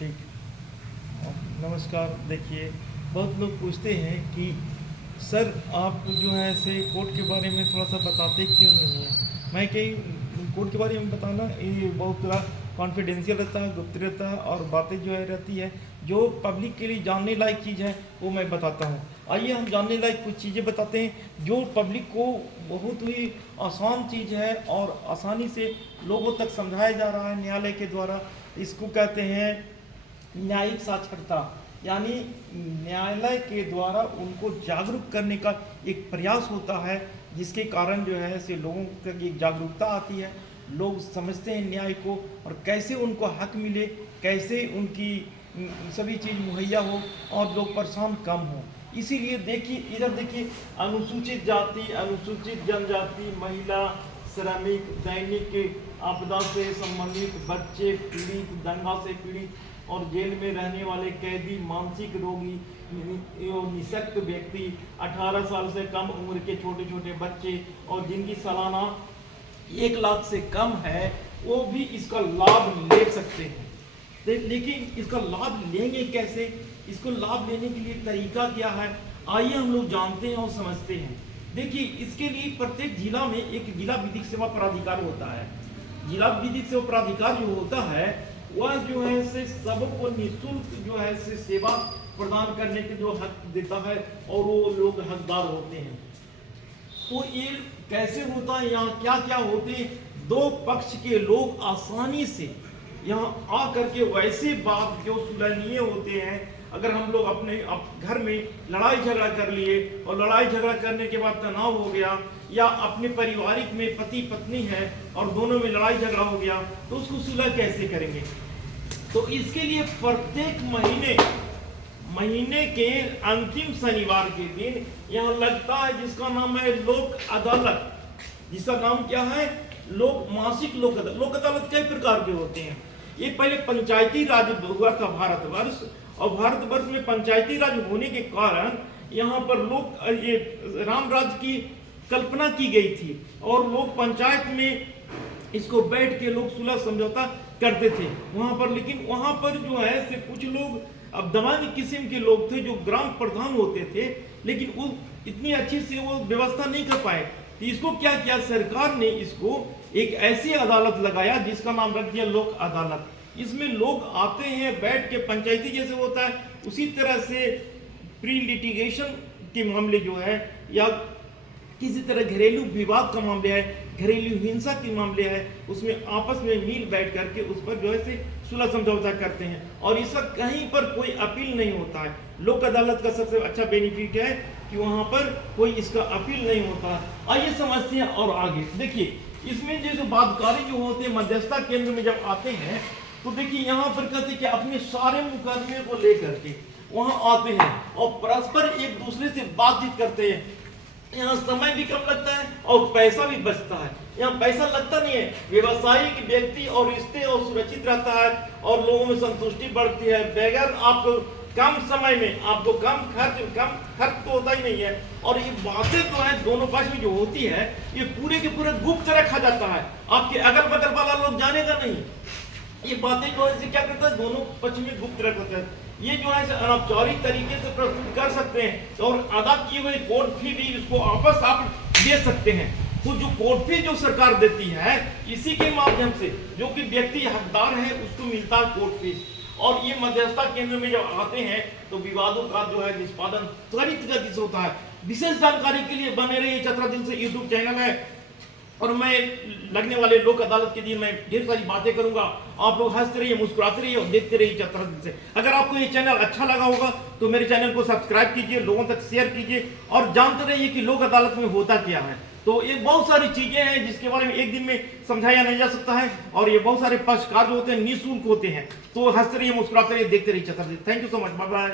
ठीक। नमस्कार। देखिए, बहुत लोग पूछते हैं कि सर आप जो है ऐसे कोर्ट के बारे में थोड़ा सा बताते क्यों नहीं हैं। मैं कई कोर्ट के बारे में बताना ये बहुत थोड़ा कॉन्फिडेंशियल रहता है, गुप्त रहता है और बातें जो है रहती है जो पब्लिक के लिए जानने लायक चीज़ है वो मैं बताता हूँ। आइए हम जानने लायक कुछ चीज़ें बताते हैं जो पब्लिक को बहुत ही आसान चीज़ है और आसानी से लोगों तक समझाया जा रहा है न्यायालय के द्वारा। इसको कहते हैं न्यायिक साक्षरता, यानी न्यायालय के द्वारा उनको जागरूक करने का एक प्रयास होता है जिसके कारण जो है से लोगों तक एक जागरूकता आती है। लोग समझते हैं न्याय को और कैसे उनको हक मिले, कैसे उनकी सभी चीज़ मुहैया हो और लोग परेशान कम हो। इसीलिए देखिए, इधर देखिए, अनुसूचित जाति, अनुसूचित जनजाति, महिला, श्रमिक, दैनिक आपदा से संबंधित, बच्चे, पीड़ित, दंगा से पीड़ित और जेल में रहने वाले कैदी, मानसिक रोगी, निःशक्त व्यक्ति, 18 साल से कम उम्र के छोटे छोटे बच्चे और जिनकी सालाना 1 लाख से कम है वो भी इसका लाभ ले सकते हैं। लेकिन इसका लाभ लेंगे कैसे, इसको लाभ लेने के लिए तरीका क्या है, आइए हम लोग जानते हैं और समझते हैं। देखिए, इसके लिए प्रत्येक जिला में एक जिला विधिक सेवा प्राधिकार होता है। जिला विधिक सेवा प्राधिकार जो होता है वह जो है से सबको निःशुल्क जो है से सेवा प्रदान करने के जो हक देता है और वो लोग हकदार होते हैं। तो ये कैसे होता है, यहाँ क्या क्या होते हैं, दो पक्ष के लोग आसानी से यहाँ आ करके वैसे बात जो सुलहनीय होते हैं, अगर हम लोग अपने घर में लड़ाई झगड़ा कर लिए और लड़ाई झगड़ा करने के बाद तनाव हो गया, या अपने पारिवारिक में पति पत्नी है और दोनों में लड़ाई झगड़ा हो गया, तो उसको सुलह कैसे करेंगे। तो इसके लिए प्रत्येक महीने के अंतिम शनिवार के दिन यहाँ लगता है जिसका नाम है लोक अदालत। जिसका नाम क्या है, मासिक लोक अदालत। लोक अदालत कई प्रकार के होते हैं। ये पहले पंचायती राज हुआ था भारतवर्ष, और भारतवर्ष में पंचायती राज होने के कारण यहाँ पर ये राम राज्य की कल्पना की गई थी और लोग पंचायत में इसको बैठ के लोग सुलह समझौता करते थे वहां पर। लेकिन वहां पर जो है से कुछ लोग अब दमानी किस्म के लोग थे जो ग्राम प्रधान होते थे, लेकिन वो इतनी अच्छी से वो व्यवस्था नहीं कर पाए। तो इसको क्या किया, सरकार ने इसको एक ऐसी अदालत लगाया जिसका नाम रख दिया लोक अदालत। इसमें लोग आते हैं बैठ के, पंचायती जैसे होता है उसी तरह से प्री लिटिगेशन के मामले जो है, या किसी तरह घरेलू विवाद का मामले है, घरेलू हिंसा के मामले है, उसमें आपस में मिल बैठ करके उस पर जो है से सुलह समझौता करते हैं और इसका कहीं पर कोई अपील नहीं होता है। लोक अदालत का सबसे अच्छा बेनिफिट है कि वहां पर कोई इसका अपील नहीं होता। आइए समझते हैं और आगे देखिए, इसमें जैसे वादकारी जो होते हैं मध्यस्थता केंद्र में जब आते हैं तो देखिए यहाँ पर कहते हैं कि अपने सारे मुकदमे को लेकर के वहां आते हैं और परस्पर एक दूसरे से बातचीत करते हैं। यहाँ समय भी कम लगता है और पैसा भी बचता है। यहाँ पैसा लगता नहीं है, व्यवसायिक व्यक्ति और रिश्ते और सुरक्षित रहता है और लोगों में संतुष्टि बढ़ती है। बगैर आपको कम समय में आपको कम खर्च तो होता ही नहीं है। और ये बातें जो है दोनों पक्ष में जो होती है ये पूरे के पूरे गुप्त रखा जाता है, आपके अगल बगल वाला लोग जानेगा नहीं। ये बातें जो है क्या करता है, दोनों पक्ष में गुप्त रखता है। ये जो है अनौपचारिक तरीके से प्रस्तुत कर सकते हैं और अदा की हुई कोर्ट फी भी इसको वापस आप दे सकते हैं। तो जो कोर्ट फी जो सरकार देती है इसी के माध्यम से जो कि व्यक्ति हकदार है उसको मिलता है कोर्ट फी। और ये मध्यस्थता केंद्र में जब आते हैं तो विवादों का जो है निष्पादन त्वरित गति से होता है। विशेष जानकारी के लिए बने रहिए चतरा दिन से यूट्यूब चैनल है और मैं लगने वाले लोक अदालत के दिन मैं ढेर सारी बातें करूंगा। आप लोग हंसते रहिए, मुस्कुराते रहिए और देखते रहिए चतरा दिन से। अगर आपको ये चैनल अच्छा लगा होगा तो मेरे चैनल को सब्सक्राइब कीजिए, लोगों तक शेयर कीजिए और जानते रहिए कि लोक अदालत में होता क्या है। तो ये बहुत सारी चीजें हैं जिसके बारे में एक दिन में समझाया नहीं जा सकता है और ये बहुत सारे पक्षकार जो होते हैं निःशुल्क होते हैं। तो हंसते रहिए, मुस्कुराते रहिए, देखते रहिए चतरा दिन। Thank you so much, bye bye.